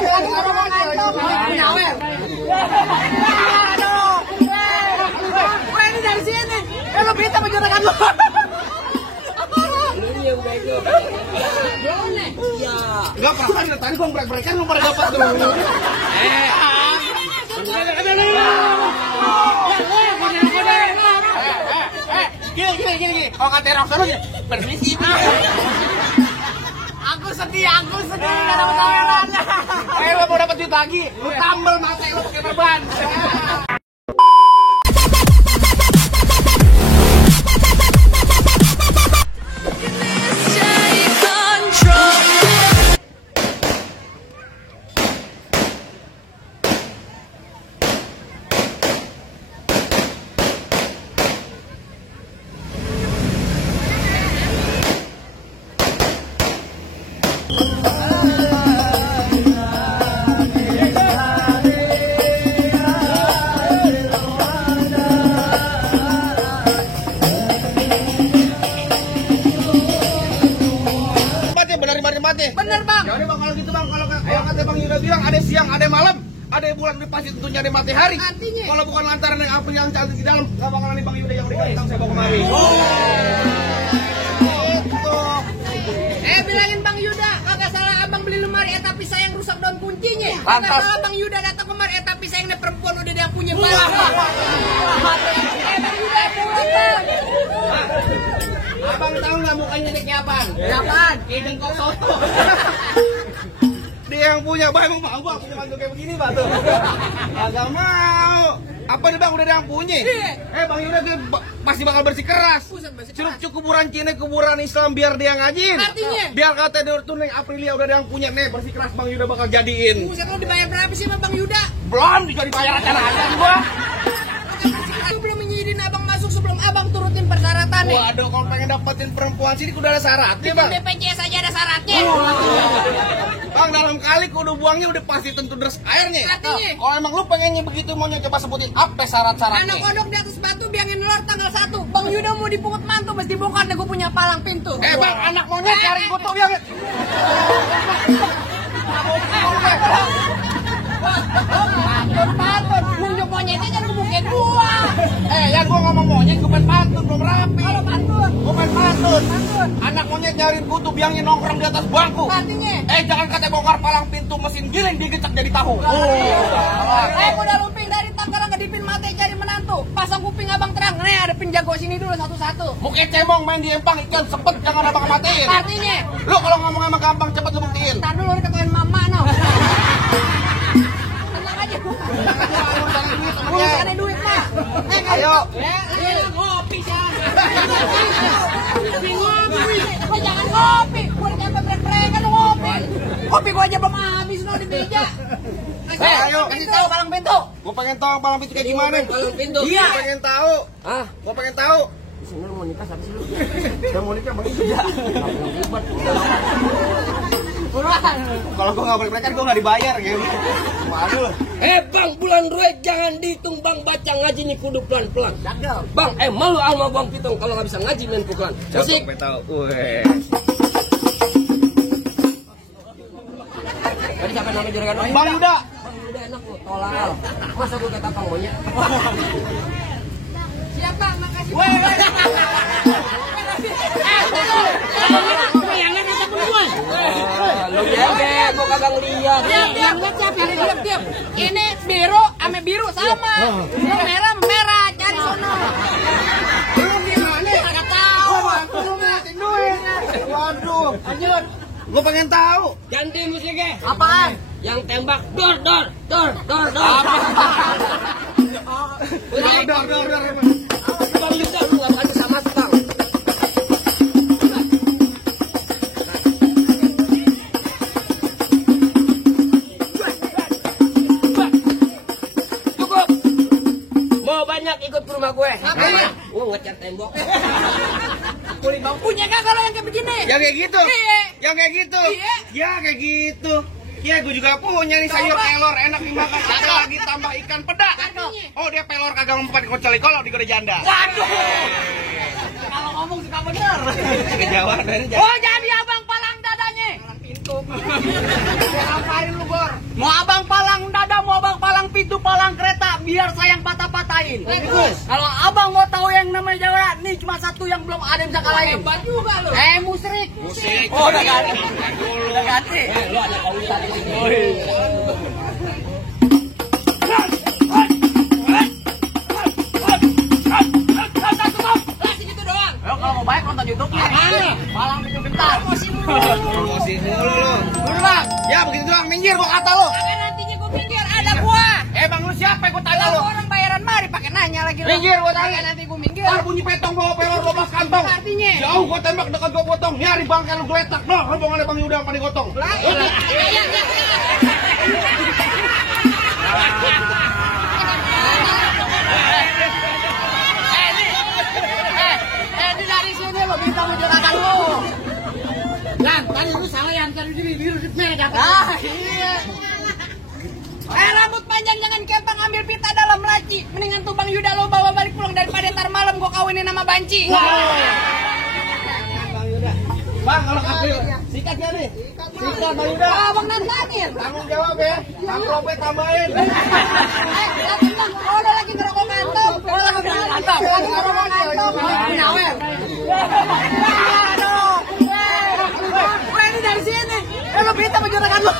Bang. Aduh. Ini dari sini. Lo bisa menjarakan lo. Iya. Enggak perasaan tadi gua brek-brekan lu pada dapat dulu. Gini. Kalau kata orang sana permisi. Aku sedih gak dapat tawaran. Lo mau dapat duit lagi, lu tambel mata lo pakai perban. Bener bang. Ya udah bang, kalau gitu bang, kalau kata bang Yuda bilang ada siang, ada malam, ada bulan, pasti tentunya ada matahari. Artinya? Kalau bukan lantaran yang apa yang cantik di dalam, gak bakalan nih bang Yuda yang udah ganteng saya bawa kemari. Gitu. Bilangin bang Yuda, kagak salah abang beli lemari, tapi sayang rusak daun kuncinya. Kagak salah bang Yuda datang kemari, tapi sayangnya perempuan udah yang punya bang. Bang Yuda pulang bang. Abang tahu nggak mukanya neknya apaan? Apaan? Hidung kok soto. Dia yang punya, bang, emang mau punya mantu kayak begini, Pak tuh. Agak mau. Apa nih bang, udah ada yang punya? Bang Yuda pasti bakal bersih keras. Cuk kuburan Cina, kuburan Islam biar dia ngajin. Artinya? Biar kata dia tuh Neng Aprilia udah ada yang punya, nih bersih keras bang Yuda bakal jadiin. Buset, lo dibayar berapa sih sama bang Yuda? Belum, juga dibayar acara-acara gua. Aku belum menyidin abang masuk sebelum abang turutin persyaratannya. Waduh, kalau pengen dapetin perempuan sini kudu ada syaratnya bang. BPJS aja ada syaratnya. Bang, dalam kali kudu buangnya udah pasti tentu deras airnya. Artinya? Kalau emang lu pengennya begitu, maunya coba sebutin apa syarat-syaratnya. Anak kodok di atas batu biangin lor tanggal 1. Bang Yuda mau dipungut mantu, mesti dibongkar deh gue punya palang pintu. Bang, anak monyet cari kutu yang Patut, nunjuk monyetnya jangan kebukin gua. yang gua ngomong monyet bukan pantun, belum rapi. Kalau pantun, Bukan pantun. Anak monyet nyariin kutu biangin nongkrong di atas bangku. artinya? Jangan kata bongkar palang pintu mesin giling digecek jadi tahu. Udah lumping dari Tangerang kedipin mati cari menantu. Pasang kuping abang terang, nih ada penjago sini dulu satu-satu. Muka cemong main di empang ikan sepet jangan abang matiin. Artinya? Lu kalau ngomong emang gampang cepet lu buktiin. Ntar dulu diketuin mama no. Tenang aja gua. Urusannya duit mah. Ayo. Ngopi sih. Ngopi. Gua jangan ngopi. Gua udah nyampe brek-brekan lu ngopi. Kopi gua aja belum habis no di meja. Ayo. Kasih tahu palang pintu. Gua pengen tahu palang pintu kayak gimana. Palang pintu. Iya. Gua pengen tahu. Hah? Gua pengen tahu. Sini lu mau nikah siapa sih lu? Udah mau nikah bang Yuda. Buruan. Kalau gua nggak balik kan gua nggak dibayar gitu. Waduh. Bang, bulan duit jangan dihitung bang, baca ngaji nih kudu pelan-pelan. Cakep. Bang, malu sama bang Pitung kalau nggak bisa ngaji main pukulan. Musik. Pengen tahu. Weh. Tadi siapa namanya juragan? Bang Yuda. Bang Yuda enak tuh, tolal. Masa gue kata bang monyet? Siap bang, makasih. Lu gede, gue kagak ngeliat. Diam. Ini biru ame biru sama. Lu merah merah, cari sono. Lu gimana? Kagak tahu. Lu ngeliatin duit. Waduh. Lanjut. Gua pengen tahu. Ganti musiknya. Apaan? Yang tembak dor. Dor. Bang bisa lu nggak berani sama bang. Cukup. Mau banyak ikut ke rumah gue. Ngapain? Gue ngecat tembok. Bang punya kagak kalau yang kayak begini? Yang kayak gitu. Iya. Yang kayak gitu. Iya. Ya kayak gitu. Ya gue juga punya nih sayur pelor enak dimakan. Ada lagi tambah ikan peda. Oh dia pelor kagak mempan kocali kalau digoda janda. Waduh. Kalau ngomong suka bener. Kejauhan dari Oh jadi abang palang dadanya. pintu. Ngapain lu Bor? biar saya yang patah-patahin. Kalau abang mau tahu yang namanya Jawara, nih cuma satu yang belum ada yang bisa kalahin. Hebat juga lo. Musrik. Oh, udah ganti. Udah ganti. Lo ada kaulisan di sini. Kalau mau baik nonton YouTube-nya. Malam itu bentar. Promosi mulu lo. Bang. Ya begitu doang, minggir gua kata lo. Akan nantinya gua pikir ada gua. Bang lu siapa yang gua tanya lo? Orang bayaran mari pakai nanya lagi lo. Minggir gua tanya. Nanti gua minggir. Ntar bunyi petong bawa pelor 12 kantong. Artinya? Jauh gua tembak dekat gua potong. Nyari bangkai lu geletak. Noh, rombongannya Bang Yuda yang paling gotong. Ini dari sini lo minta mau juragan lo. Lan, tadi lu salah yang tadi biru merah dapat. Iya. Rambut panjang jangan kempang ambil pita dalam laci. Mendingan tuh Bang Yuda lo bawa balik pulang daripada ntar malam gua kawinin sama Banci. Bang Yuda. Bang, kalau ambil sikat ya nih. Sikat Bang Yuda. Bang nantanin. Tanggung jawab ya. Amplopnya tambahin. Datang. Oh, udah lagi ngerokok kantong. Oh, lagi ngerokok kantong. Lagi ngerokok kantong. Punya awer. Aduh. Ini dari sini. Lo minta mau juragan lo.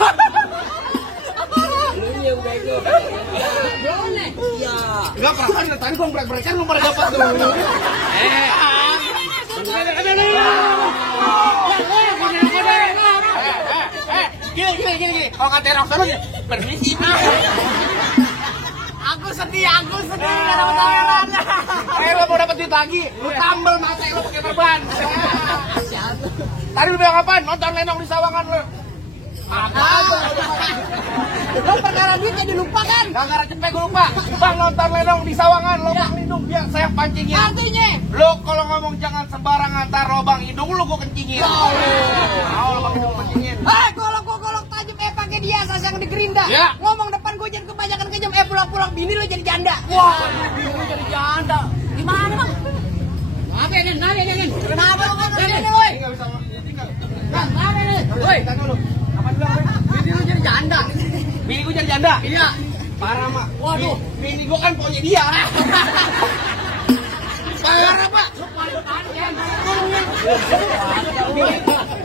Iya. Enggak perasaan tadi gua brek-brekan lu pada dapat dulu. Gini. Kalau kata orang sana permisi. Aku sedih gak dapat tawaran. Lo mau dapat duit lagi, lu tambel mata lo pakai perban. Tadi lu bilang apaan? Nonton lenong di Sawangan lo. Lo perkara duit jadi lupa kan? Gara-gara cepet gue lupa. Bang nonton lenong di Sawangan, lubang hidung biar saya pancingin. Artinya? Lo kalau ngomong jangan sembarangan, tar lubang hidung lu gue kencingin. Lubang hidung kencingin. Kalau gue golok tajam pakai dia asas yang digerinda. Ya. Ngomong depan gue jangan kebanyakan kejam pulang-pulang bini lo jadi janda. Wah, bini lu jadi janda. Gimana bang? Apa ya, Nen? Kenapa lo ngomong ini, woi? Enggak bisa tinggal. Bang, apa nih? Woi, Tanya lu. Apa bilang? bini lo jadi janda. Bini gue jadi janda. Iya. Parah, Mak. Waduh. Bini gue kan punya dia. Parah, Pak.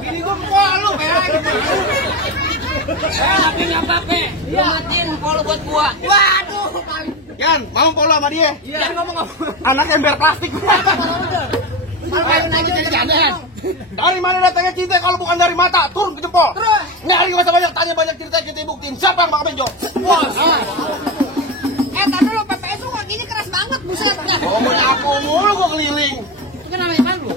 Bini gue poa lu, merah gitu. Tapi nggak apa-apa. Lu matiin polo buat gua. Waduh. Yan, mau polo sama dia? Jangan ngomong. Anak ember plastik. Main aja jadi janda. Dari mana datangnya cinta kalau bukan dari mata? Turun ke jempol. Terus. Nyari masa banyak tanya banyak cerita kita buktiin. Siapa yang bakal benjol? Bos. Tadi dulu PPS tuh kakinya keras banget buset. Ngomongin aku mulu gua keliling. Itu kan namanya kan lu.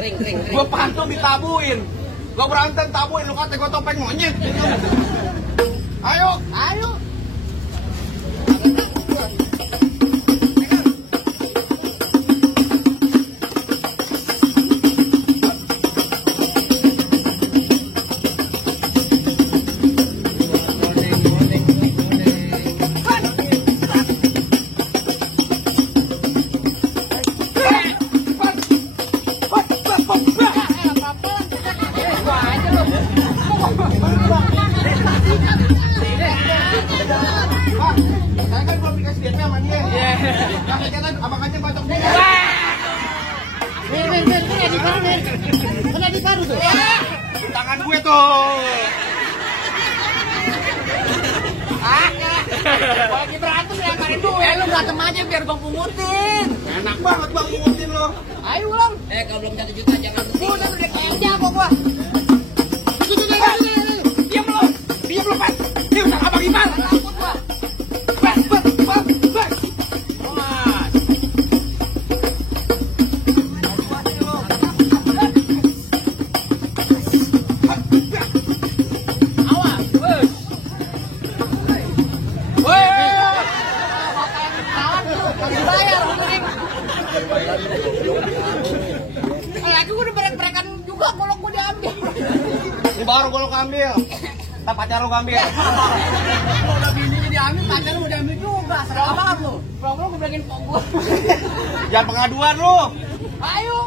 Kering. Gua pantun ditabuin. Gua berantem tabuin lu kata gua topeng monyet. Ayo. Saya kan belum dikasih DP sama dia. Kasih jatah abang aja batok dia. Kena di kadu tuh. Di tangan gue tuh. Lagi berantem ya kemarin duit. Lu berantem aja biar gua pungutin. Enak banget bang ngutin lo. Ayo ulang. Kalau belum 1 juta jangan. Udah kayaknya kok gua. Diam lo Pak. Diam sama abang Iman. Takut gua. Bas. Awas. Bayar mending. Lagi gua udah break-breakan juga golok gua diambil. Ini baru gue lo ambil. Tak pacar lo ambil. Kalau udah bininya diambil, pacar lu udah diambil juga. Serah banget lu. Pulang-pulang gua bilangin pok gua. Jangan pengaduan lo. Ayo.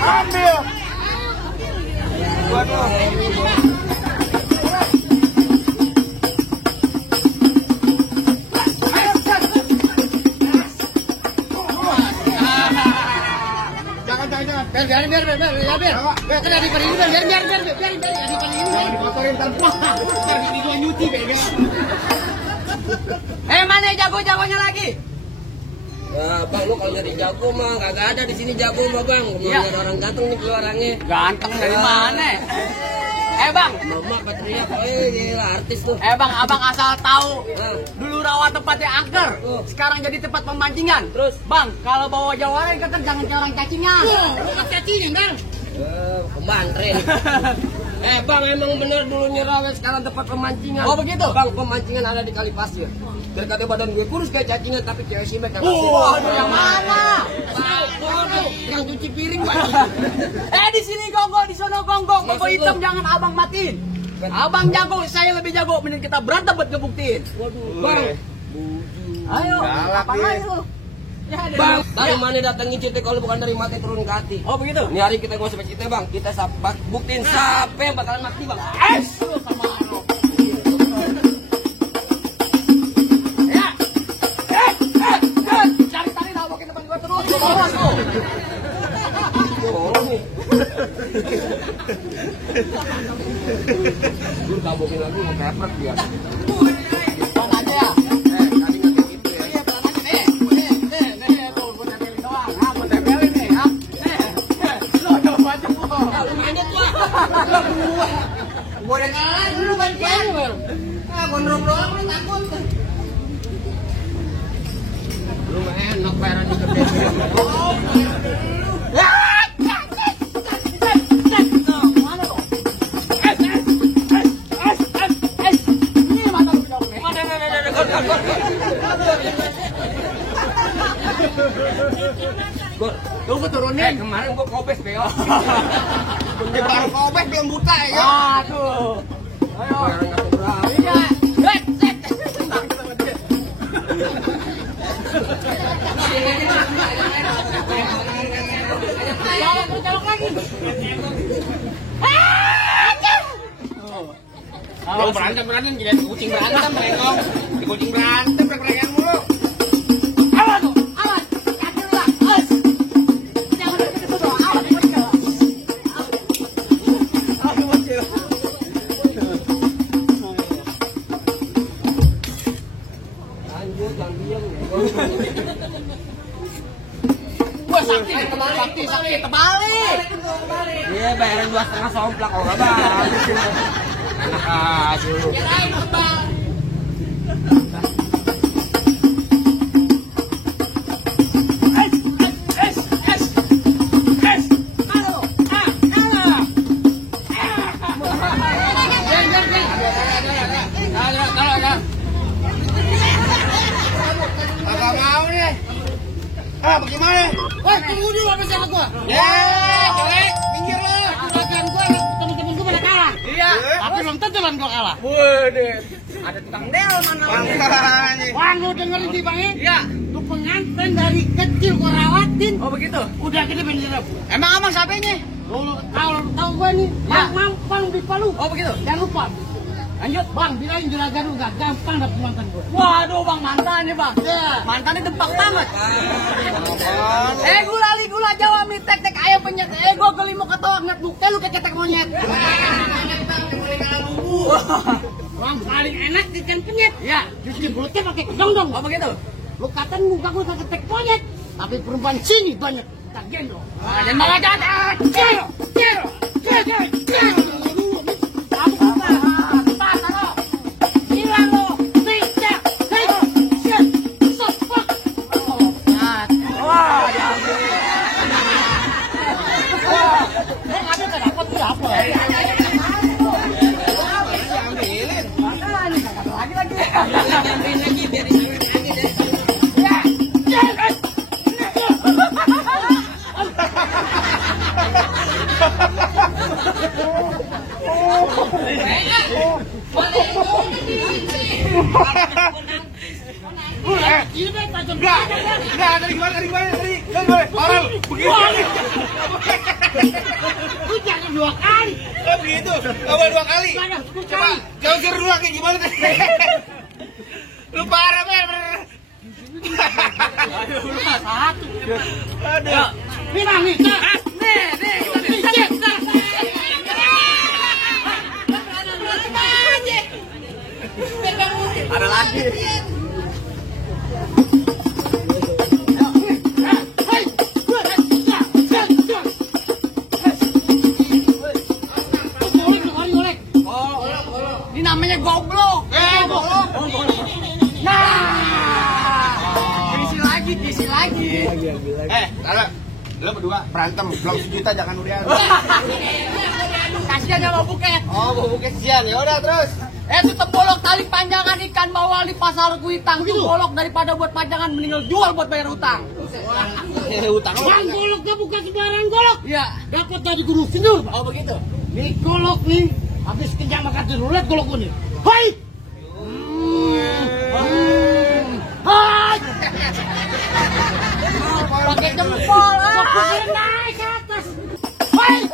Ambil. Waduh. Biar. Kan ada ikan ini, biar. Dikotorin ntar. Ntar ini gua nyuci bega. Mana jago-jagonya lagi? Nah, bang, lu kalau jadi jago mah kagak ada di sini jago mah bang. Iya. Ada orang ganteng nih orangnya. Ganteng dari mana? Bang. Mama teriak, gila artis tuh. Bang, abang asal tahu. Nah. Dulu rawa tempatnya angker, sekarang jadi tempat pemancingan. Terus? Bang, kalau bawa jawara kan jangan kayak orang cacingan. Bukan cacingan, Bang. Pemantren. Bang, emang bener dulunya rawa sekarang tempat pemancingan. Oh, begitu? Bang, pemancingan ada di Kali Pasir. Biar kata badan gue kurus kayak cacingan tapi cewek simek kagak. Aduh, yang mana? Yang cuci piring bang. Di sini gonggong, di sono gonggong. Koko Maksud hitam lu? jangan abang matiin. Abang jago, saya lebih jago. Mending kita berantem buat ngebuktiin. Bang, Ayo, Galak apa dia. lagi lu? bang, dari mana datangin cerita kalau bukan dari mati turun ke hati? Oh begitu? Ini hari kita ngomong sampai cerita bang, kita buktiin siapa yang bakalan mati bang. Lu sama Ano. Ya. Cari-cari nabokin depan gua terus. Gua bawas lu. Oh nih. Gue tabokin lagi mau kepret dia. Tolong aja ya. Tadi nggak gitu ya. Iya, pelan aja. Nih, tuh, gua tempelin doang. Gua tempelin nih, ya. Lu udah baca gua. Lu mainnya tuh. Gua udah ngalah dulu bantuan. Gondrong doang lu takut. Lu mah enak bayaran di gede. Tunggu turunin. Kemarin gua kopes beo. Dia baru kopek belum buta ya. Aduh. Ayo. Bayaran nggak seberapa. Iya. Jangan lagi. Lo berantem jadi kucing berantem merengong. Di kucing berantem merengong mulu. Awas tuh, awas. Kaki lu lah, awas. Jangan deket-deket tuh, awas bocil. Awas bocil. Lanjut, jangan diam. Wah, sakti terbalik. Iya, bayaran 2,5 somplak kalau nggak bang. Enak aja lu. Kirain bang. Agak mau nih. Bagaimana? Woi, tunggu dulu apa sama gua? Jelek, minggir lo. Juragan gua, temen-temen gua pada kalah. Iya. Tapi belum tentu kan gua kalah. Waduh. Ada tukang del mana? Bangkanya. Wah, lu dengerin sih bang ya? Iya. Lu pengantin dari kecil gua rawatin. Oh begitu. Udah gede bener. Emang amang siapanya? Lu tahu gua nih, Ya. mampang di Palu. Oh begitu. Jangan lupa. Lanjut, bang, bilangin juragan lu gak gampang dapet mantan gua. Waduh, bang, mantan nih, bang. Iya. Mantannya dempak banget. Gula Jawa, mie tek ayam penyet. Gua geli mau ketawa ngeliat muka lu kayak ketek monyet. Bang, paling enak ikan penyet. Ya, cuci mulutnya pakai kedong-dong. Oh begitu. Lu katain muka gua kayak ketek monyet. Tapi perempuan sini banyak. Tak gendong. Dan malah jahat. Cero. Enggak, tadi gimana? Orang begini. Lu jangan 2 kali. Oh begitu, nggak boleh 2 kali. Coba, kau suruh dulu kayak gimana tadi? Lu parah men. Aduh, lu mah 1. Aduh. Nih bang, nih. Ada lagi. Ini namanya goblok. Goblok. Nah, diisi lagi. Tara, lu berdua berantem, belum sejuta jangan urian. Kasihan ya mau buket. Oh, mau buket sian, ya udah terus. Itu tepolok tali panjangan ikan bawali pasar kuitang. Itu bolok daripada buat panjangan mendingan jual buat bayar utang. Utang. Bang, goloknya bukan sembarang golok. Iya. Dapat dari guru sinur. Oh begitu. Nih golok nih. Habis kenyang makan rulet golok nih. Hai. Hai. Pakai jempol. Naik ke atas. Hai.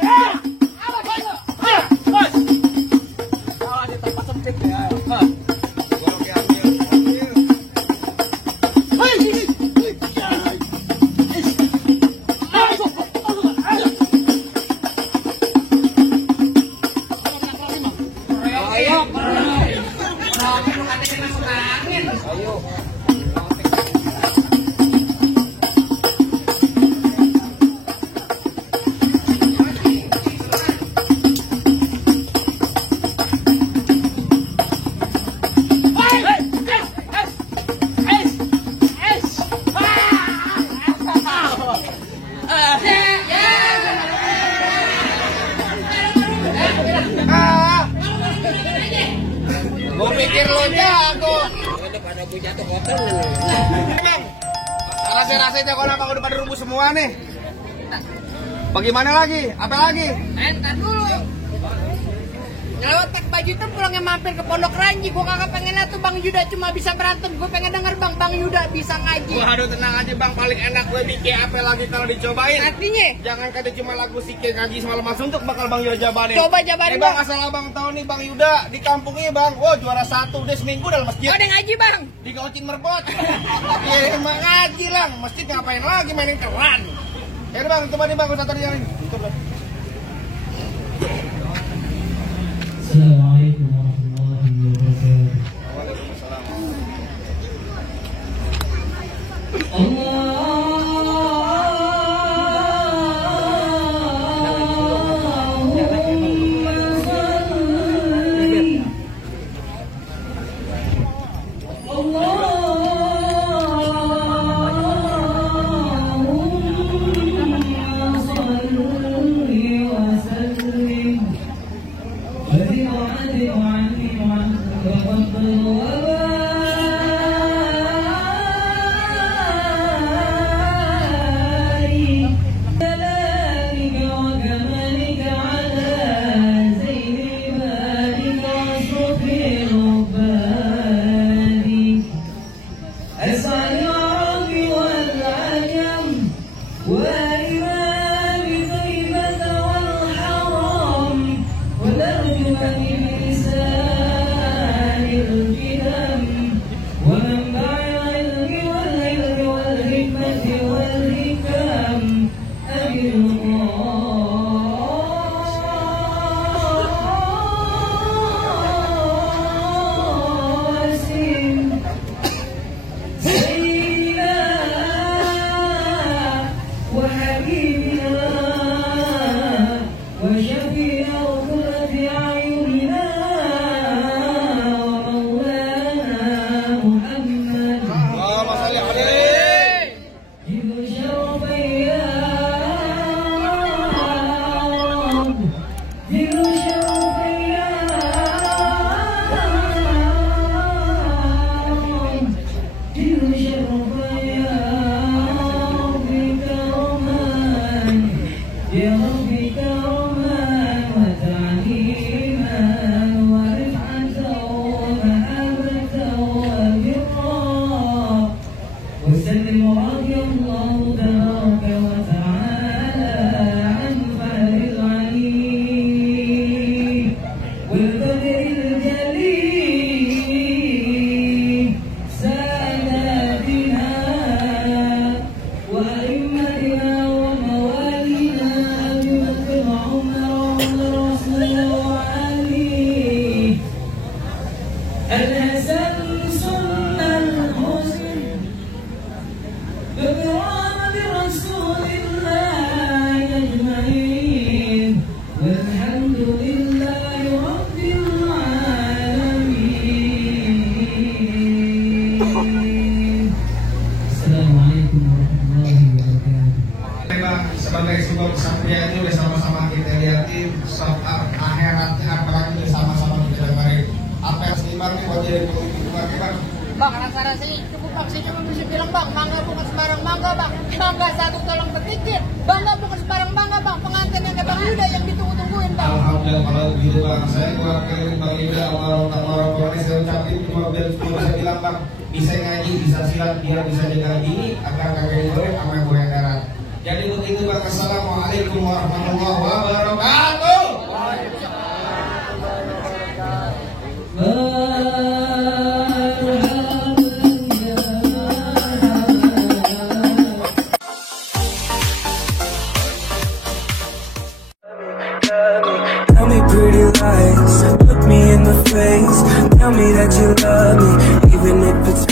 Gua pikir lo jago. Pada gue jatuh kotor. Bang, rasa-rasa jagoan apa udah pada rubuh semua nih? Bagaimana lagi? Apa lagi? Entar dulu. Ngelewat pakai baju itu pulangnya mampir ke Pondok Ranji. Gua kagak pengen tuh Bang Yuda cuma bisa berantem. Gua pengen denger Bang Yuda bisa ngaji. Waduh tenang aja bang, paling enak gue bikin apa lagi kalau dicobain. Artinya? Jangan kata cuma lagu Sikir ngaji semalam suntuk bakal Bang Yuda jabarin. Coba jabarin bang. Bang. Asal abang tahu nih Bang Yuda di kampung ini bang, juara 1 udah seminggu dalam masjid. Ada ngaji Bang. Digocin merbot. Iya emang ngaji lah, masjid ngapain lagi mainin keran. Ya udah bang, coba nih bang, ustaz tadi yang ini. Assalamualaikum warahmatullahi wabarakatuh. وسلم رضي الله تبارك وتعالى عن sebagai sebuah kesatria ini udah sama-sama kita lihatin soal akhiratnya apalagi udah sama-sama kita dengerin. Apa yang seimbang nih buat jadi pemimpin Bang? Bang, rasa-rasanya cukup Bang, saya cuma bisa bilang Bang, mangga bukan sembarang mangga Bang. Mangga satu tolong berpikir, bangga bukan sembarang bangga Bang. Pengantin yang Bang Yuda yang ditunggu-tungguin Bang. Alhamdulillah kalau begitu Bang, saya mewakili Bang Yuda orang-orang saya ucapin cuma biar saya bilang Bang, bisa ngaji, bisa silat, biar bisa jaga gini agar kagak digoreng sama goyang darat. Jadi begitu Bang, assalamualaikum warahmatullahi wabarakatuh. Tell me pretty lies, look me in the face. Tell me that you love me, even if it's